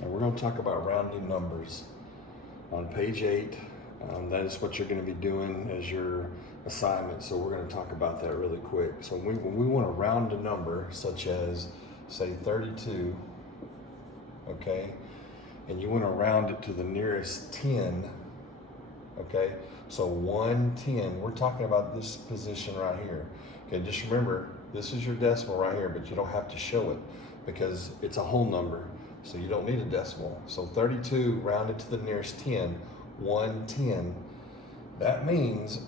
And we're going to talk about rounding numbers on page 8. That is what you're going to be doing as your assignment. So we're going to talk about that really quick. So when we want to round a number, such as say 32, okay, and you want to round it to the nearest 10, okay, so 110, we're talking about this position right here. Okay, just remember, this is your decimal right here, but you don't have to show it because it's a whole number, so you don't need a decimal. So 32 rounded to the nearest 10, 110. That means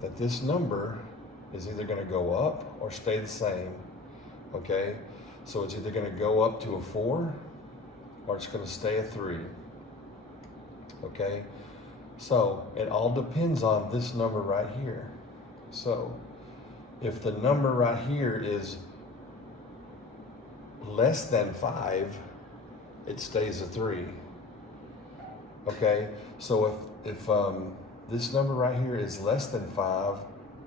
that this number is either going to go up or stay the same, okay? So it's either going to go up to a 4 or it's going to stay a 3, okay? So it all depends on this number right here. So if the number right here is less than 5, it stays a 3. Okay, so if this number right here is less than 5,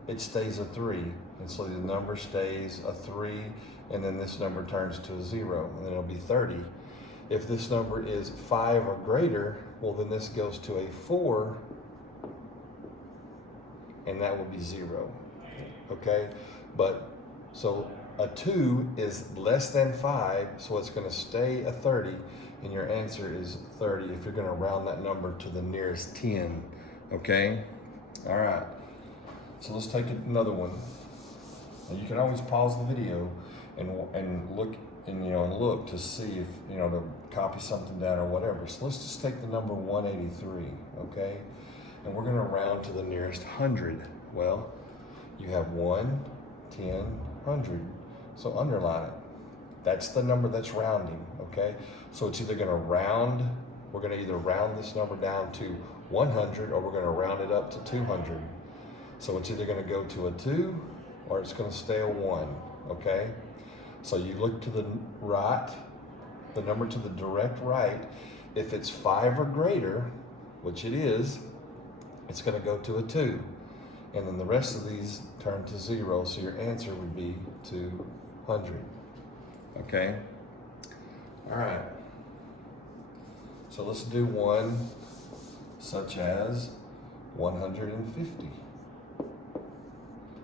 it stays a 3. And so the number stays a 3, and then this number turns to a 0, and then it'll be 30. If this number is 5 or greater, well, then this goes to a 4, and that will be 0. Okay, but so a 2 is less than 5, so it's going to stay a 30, and your answer is 30 if you're going to round that number to the nearest 10. Okay, all right. So let's take another one. And you can always pause the video and look and look to see if to copy something down or whatever. So let's just take the number 183. Okay, and we're going to round to the nearest 100. Well, you have 1, 10, 100. So underline it. That's the number that's rounding, okay? So it's either gonna round, we're gonna either round this number down to 100 or we're gonna round it up to 200. So it's either gonna go to a 2 or it's gonna stay a 1, okay? So you look to the right, the number to the direct right. If it's 5 or greater, which it is, it's gonna go to a 2. And then the rest of these turn to 0, so your answer would be 200. Okay? All right. So let's do one such as 150.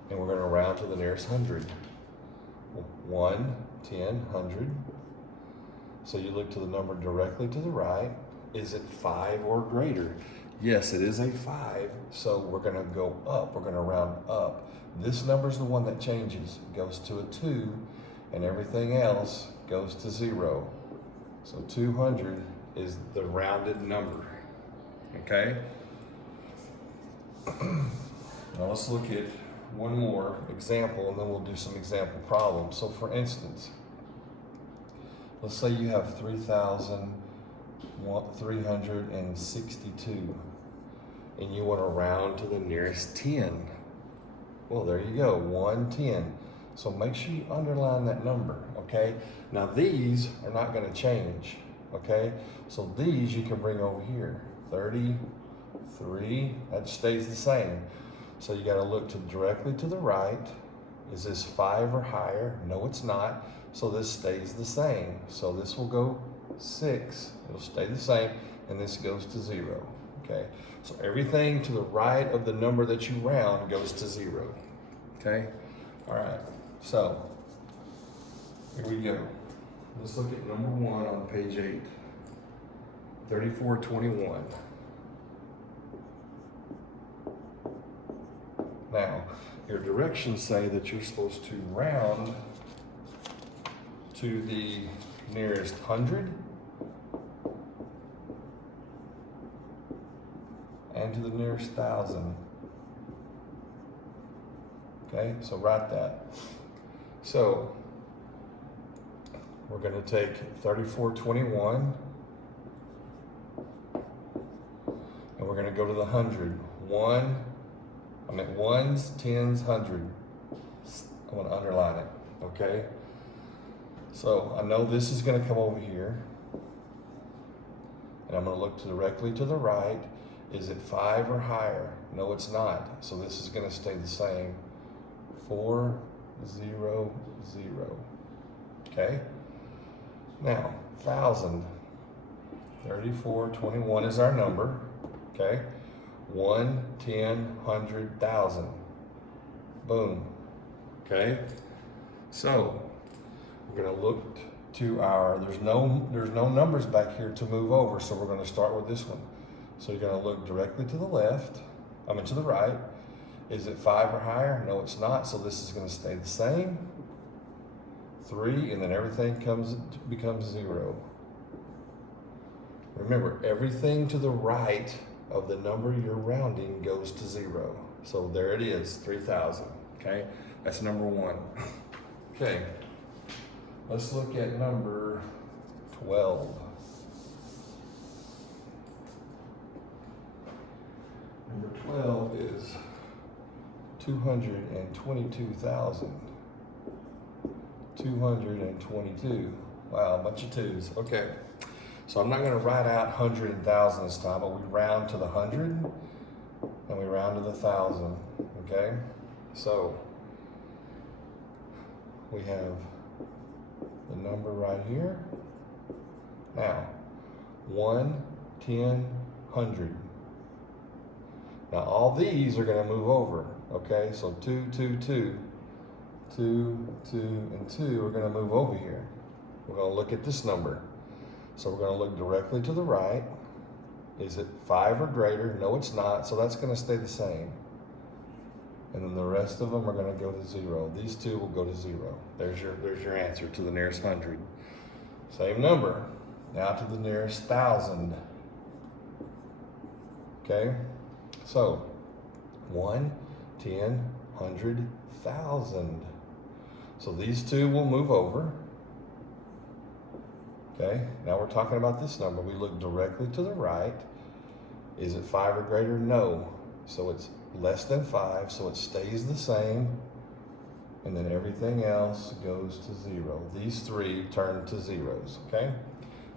And we're going to round to the nearest 100. 1, 10, 100. So you look to the number directly to the right. Is it 5 or greater? Yes, it is a 5, so we're going to go up. We're going to round up. This number is the one that changes. It goes to a 2, and everything else goes to 0. So 200 is the rounded number. Okay? Now let's look at one more example, and then we'll do some example problems. So for instance, let's say you have 3,362. and you want to round to the nearest 10. Well, there you go, 110. So make sure you underline that number, okay? Now these are not going to change, okay? So these you can bring over here. 33, that stays the same. So you got to look directly to the right. Is this 5 or higher? No, it's not. So this stays the same. So this will go 6. It'll stay the same, and this goes to 0. Okay, so everything to the right of the number that you round goes to 0. Okay, all right, so here we go. Let's look at number 1 on page 8, 3421. Now, your directions say that you're supposed to round to the nearest 100 and to the nearest 1,000. Okay, so write that. So we're going to take 3421 and we're going to go to the 100. Ones, tens, 100. I'm going to underline it. Okay. So I know this is going to come over here, and I'm going to look directly to the right. Is it 5 or higher? No, it's not. So this is going to stay the same. 4, 0, 0. Okay? Now, 1,000. 3421 is our number, okay? 1, 10, 100,000. Boom, okay? So we're gonna look to our, there's no numbers back here to move over, so we're gonna start with this one. So you're gonna look directly to the left, to the right. Is it 5 or higher? No, it's not, so this is gonna stay the same. 3, and then everything becomes 0. Remember, everything to the right of the number you're rounding goes to 0. So there it is, 3,000, okay? That's number 1. Okay, let's look at number 12. Number 12 is 222,222. Wow, a bunch of twos. Okay, so I'm not going to write out 100 and 1,000 this time, but we round to the 100 and we round to the 1,000. Okay, so we have the number right here. Now, 1, 10, 100. Now all these are going to move over, okay? So 2, 2, 2, 2, 2, and 2 are going to move over here. We're going to look at this number. So we're going to look directly to the right. Is it 5 or greater? No, it's not, so that's going to stay the same. And then the rest of them are going to go to 0. These two will go to 0. There's your answer to the nearest 100. Same number. Now to the nearest 1,000. Okay? So, 1, 10, 100, 1,000. So these two will move over. Okay, now we're talking about this number. We look directly to the right. Is it 5 or greater? No. So it's less than 5, so it stays the same. And then everything else goes to 0. These three turn to zeros, okay?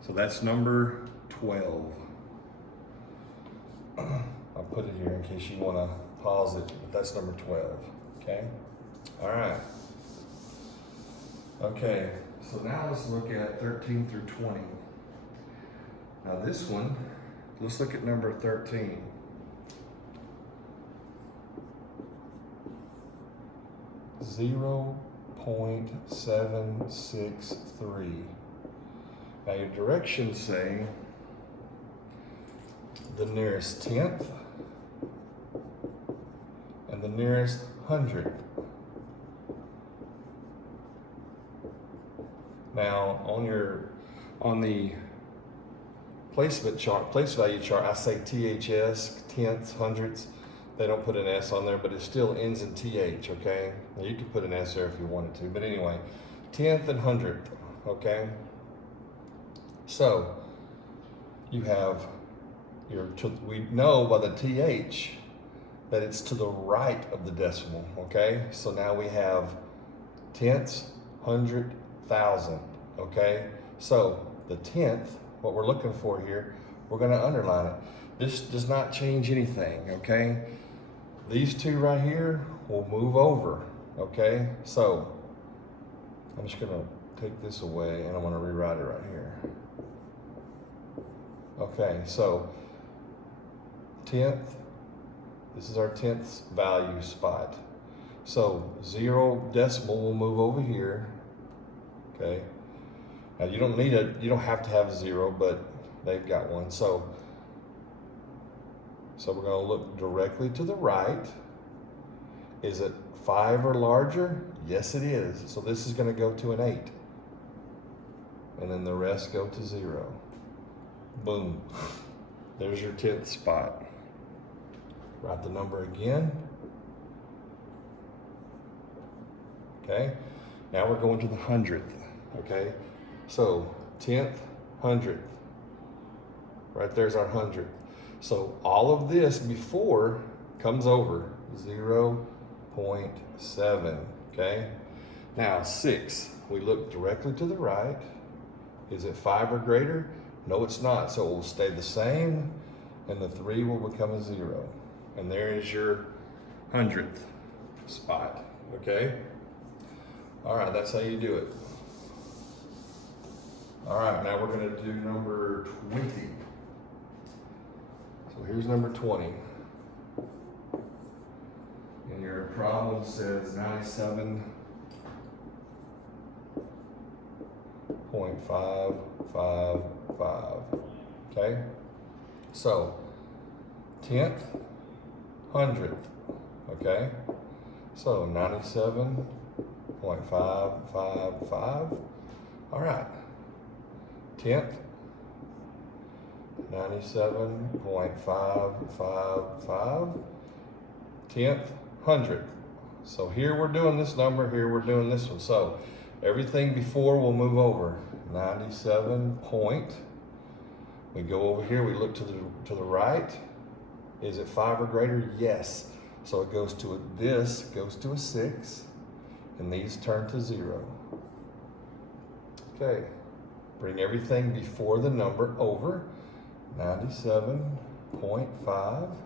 So that's number 12. I'll put it here in case you want to pause it, but that's number 12, okay? All right. Okay, so now let's look at 13 through 20. Now this one, let's look at number 13. .763. Now your directions say the nearest 10th and the nearest 100th. Now on the place value chart, I say THS, tenths, hundredths. They don't put an S on there, but it still ends in TH, okay? Well, you could put an S there if you wanted to, but anyway, 10th and 100th, okay? So, you have we know by the TH that it's to the right of the decimal, okay? So now we have tenths, 100, 1,000, okay? So, the 10th, what we're looking for here, we're gonna underline it. This does not change anything, okay? These two right here will move over, okay? So, I'm just gonna take this away and I'm gonna rewrite it right here. Okay, so 10th, this is our 10th value spot. So 0 decimal will move over here, okay? Now you don't have to have a 0, but they've got one. So we're going to look directly to the right. Is it 5 or larger? Yes, it is. So this is going to go to an 8. And then the rest go to 0. Boom. There's your 10th spot. Write the number again. Okay. Now we're going to the 100th. Okay. So 10th, 100th. Right there's our 100th. So all of this before comes over 0.7, okay? Now 6, we look directly to the right. Is it 5 or greater? No, it's not, so it will stay the same, and the 3 will become a 0. And there is your 100th spot, okay? All right, that's how you do it. All right, now we're gonna do number 20. So here's number 20. And your problem says 97.555. Okay? So, 10th, 100th. Okay? So 97.555. All right. 10th, 97.555. 10th, 100th. So here we're doing this number, here we're doing this one. So everything before will move over. 97 point. We go over here, we look to the right. Is it 5 or greater? Yes. So it goes to this goes to a 6, and these turn to 0. Okay. Bring everything before the number over. 97.5.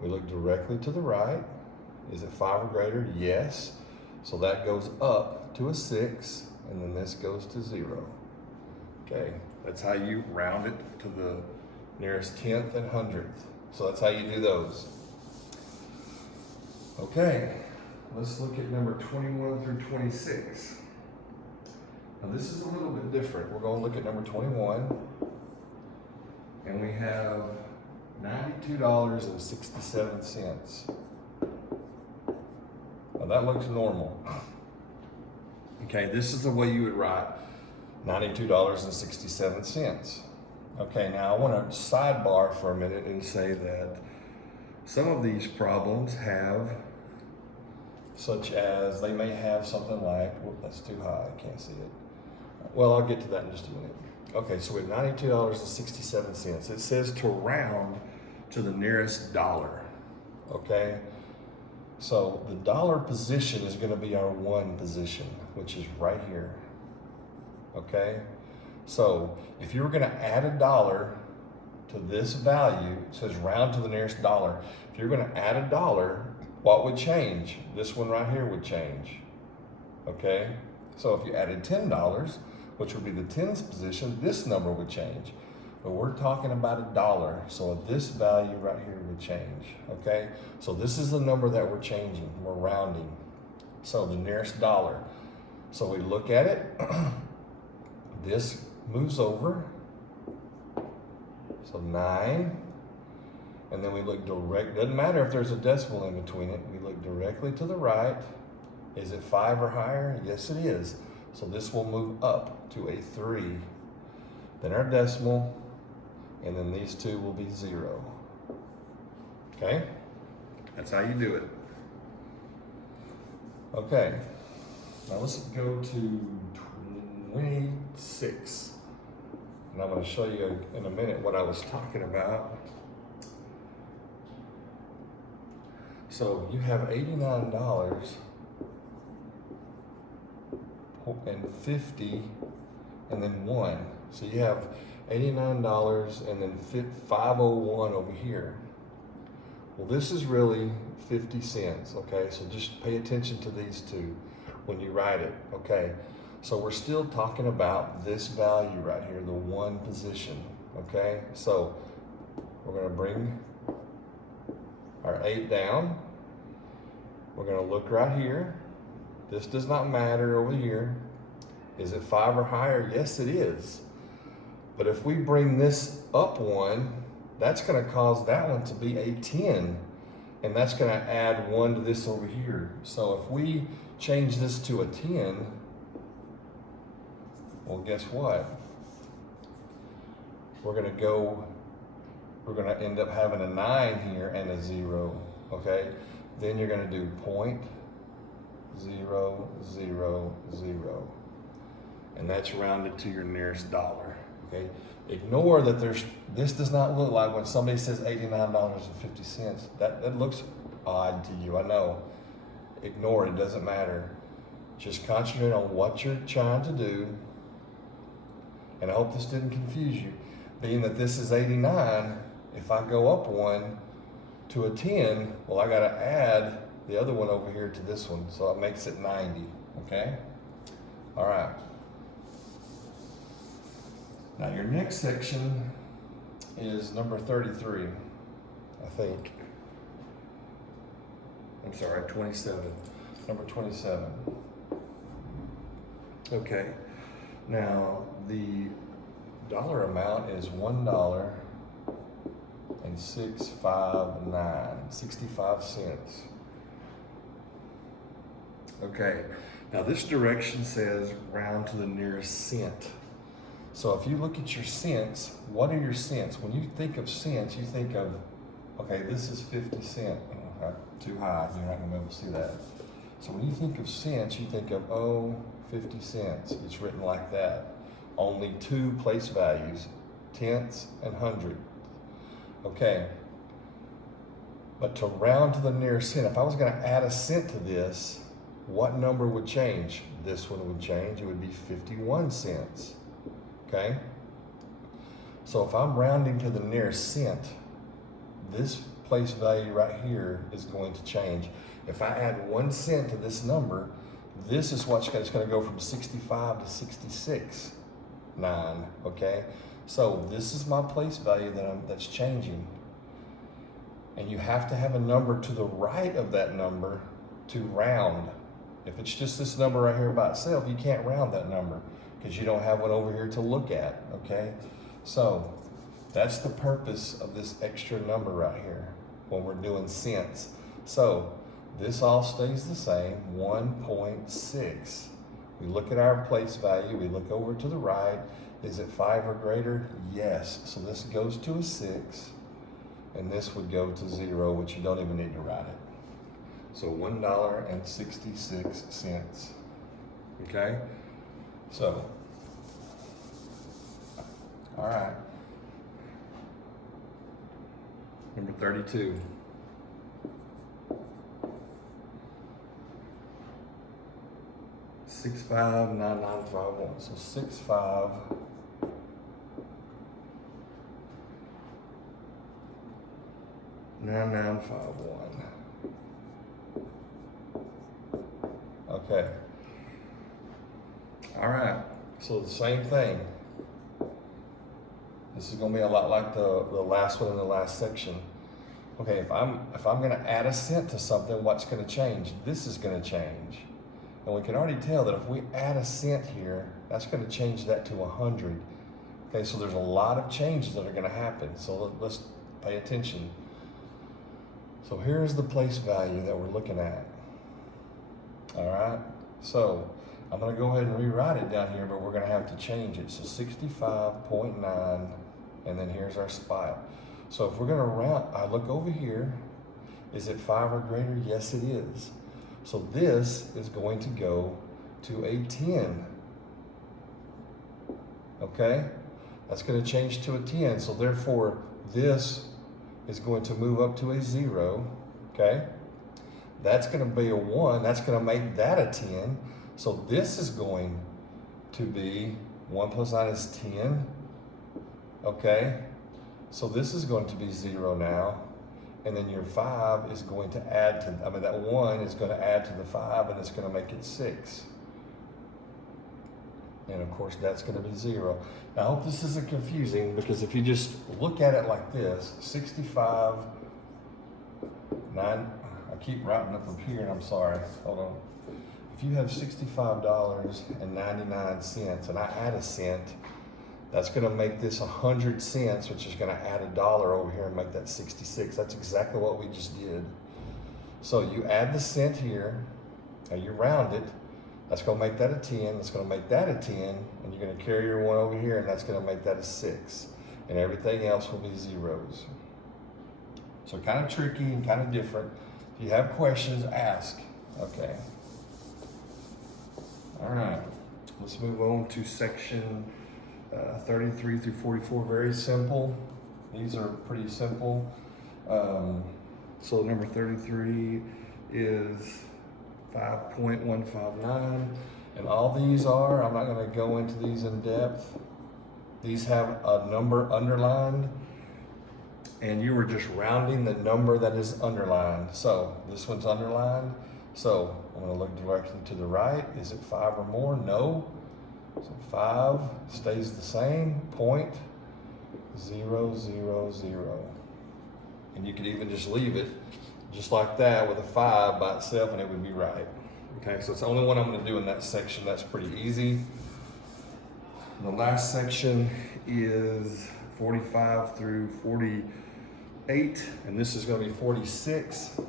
We look directly to the right. Is it 5 or greater? Yes. So that goes up to a 6, and then this goes to 0. Okay, that's how you round it to the nearest 10th and 100th. So that's how you do those. Okay, let's look at number 21 through 26. Now this is a little bit different. We're going to look at number 21, and we have $92.67. Now that looks normal. Okay, this is the way you would write $92.67. Okay, now I want to sidebar for a minute and say that some of these problems have, such as they may have something like, whoop, that's too high, I can't see it. Well, I'll get to that in just a minute. Okay, so we have $92.67. It says to round to the nearest dollar. Okay, so the dollar position is going to be our 1 position, which is right here. Okay, so if you were going to add a dollar to this value, it says round to the nearest dollar. If you're going to add a dollar, what would change? This one right here would change. Okay, so if you added $10, which would be the tens position, this number would change. But we're talking about a dollar, so this value right here would change. Okay, so this is the number that we're changing, we're rounding. So the nearest dollar. So we look at it, this moves over, so 9, and then we look direct, doesn't matter if there's a decimal in between it, we look directly to the right. Is it 5 or higher? Yes, it is. So this will move up to a 3, then our decimal, and then these two will be 0. Okay? That's how you do it. Okay. Now let's go to 26. And I'm going to show you in a minute what I was talking about. So you have $89.50 and then 1. So you have $89 and then $5.01 over here. Well, this is really 50 cents, okay? So just pay attention to these two when you write it, okay? So we're still talking about this value right here, the 1 position, okay? So we're gonna bring our 8 down. We're gonna look right here. This does not matter over here. Is it 5 or higher? Yes, it is. But if we bring this up 1, that's gonna cause that one to be a 10, and that's gonna add 1 to this over here. So if we change this to a 10, well, guess what? We're gonna end up having a 9 here and a 0, okay? Then you're gonna do 0.000, and that's rounded to your nearest dollar, okay? Ignore that this does not look like when somebody says $89.50. That looks odd to you, I know. Ignore it, doesn't matter. Just concentrate on what you're trying to do. And I hope this didn't confuse you. Being that this is 89, if I go up 1 to a 10, well, I gotta add the other one over here to this one, so it makes it 90, okay? All right. Now your next section is number 33, I think. I'm sorry, 27. Number 27. Okay. Now the dollar amount is $1.659, 65 cents. Okay. Now this direction says round to the nearest cent. So if you look at your cents, what are your cents? When you think of cents, you think of, okay, this is 50 cents. Too high, you're not gonna be able to see that. So when you think of cents, you think of, 50 cents. It's written like that. Only two place values, tenths and hundred. Okay. But to round to the nearest cent, if I was gonna add a cent to this, what number would change? This one would change, it would be 51 cents. Okay? So if I'm rounding to the nearest cent, this place value right here is going to change. If I add 1 cent to this number, this is what's going to go from 65 to 66.9. Okay? So this is my place value that's changing. And you have to have a number to the right of that number to round. If it's just this number right here by itself, you can't round that number because you don't have one over here to look at, okay? So that's the purpose of this extra number right here when we're doing cents. So this all stays the same, 1.6. We look at our place value, we look over to the right. Is it 5 or greater? Yes. So this goes to a 6, and this would go to 0, which you don't even need to write it. So $1.66. Okay? So, all right. Number 32. $6,59951. So 6,59951. Okay. All right. So the same thing. This is going to be a lot like the last one in the last section. Okay, if I'm going to add a cent to something, what's going to change? This is going to change. And we can already tell that if we add a cent here, that's going to change that to 100. Okay, so there's a lot of changes that are going to happen. So let's pay attention. So here's the place value that we're looking at. All right, so I'm going to go ahead and rewrite it down here, but we're going to have to change it. So 65.9, and then here's our spike. So if we're going to round, I look over here, is it 5 or greater? Yes, it is. So this is going to go to a 10. Okay, that's going to change to a 10. So therefore, this is going to move up to a 0. Okay, that's going to be a 1. That's going to make that a 10. So this is going to be 1 plus 9 is 10. Okay, so this is going to be 0 now. And then your 5 is going to add to, that 1 is going to add to the 5, and it's going to make it 6. And of course, that's going to be 0. Now, I hope this isn't confusing, because if you just look at it like this, 65, 9, I keep writing up from here, and I'm sorry, hold on. If you have $65.99, and I add a cent, that's going to make this 100 cents, which is going to add $1 over here and make that 66. That's exactly what we just did. So you add the cent here, and you round it. That's going to make that a 10. That's going to make that a 10. And you're going to carry your 1 over here, and that's going to make that a 6. And everything else will be zeros. So kind of tricky and kind of different. If you have questions, ask. Okay. All right. Let's move on to section 33 through 44, very simple. These are pretty simple. So number 33 is 5.159. And all these are, I'm not going to go into these in depth. These have a number underlined, and you were just rounding the number that is underlined. So this one's underlined. So I'm going to look directly to the right. Is it 5 or more? No. So 5 stays the same, 0.000. And you could even just leave it just like that with a 5 by itself and it would be right. Okay, so it's the only one I'm going to do in that section. That's pretty easy. The last section is 45 through 48, and this is going to be 46.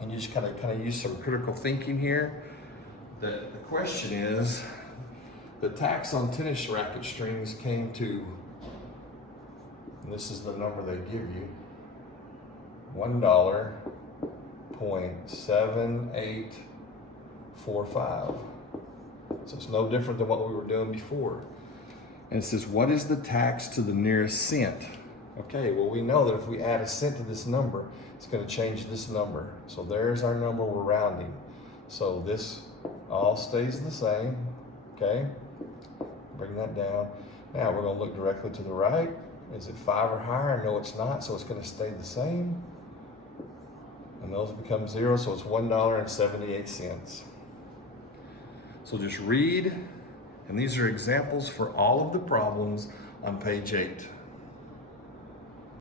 And you just kind of use some critical thinking here. The question is, the tax on tennis racket strings came to, and this is the number they give you, $1.7845. So it's no different than what we were doing before. And it says, what is the tax to the nearest cent? Okay, well, we know that if we add a cent to this number, it's going to change this number. So there's our number we're rounding. So this all stays the same, okay? Bring that down. Now we're going to look directly to the right. Is it 5 or higher? No, it's not, so it's going to stay the same. And those become 0, so it's $1.78. So just read, and these are examples for all of the problems on page 8.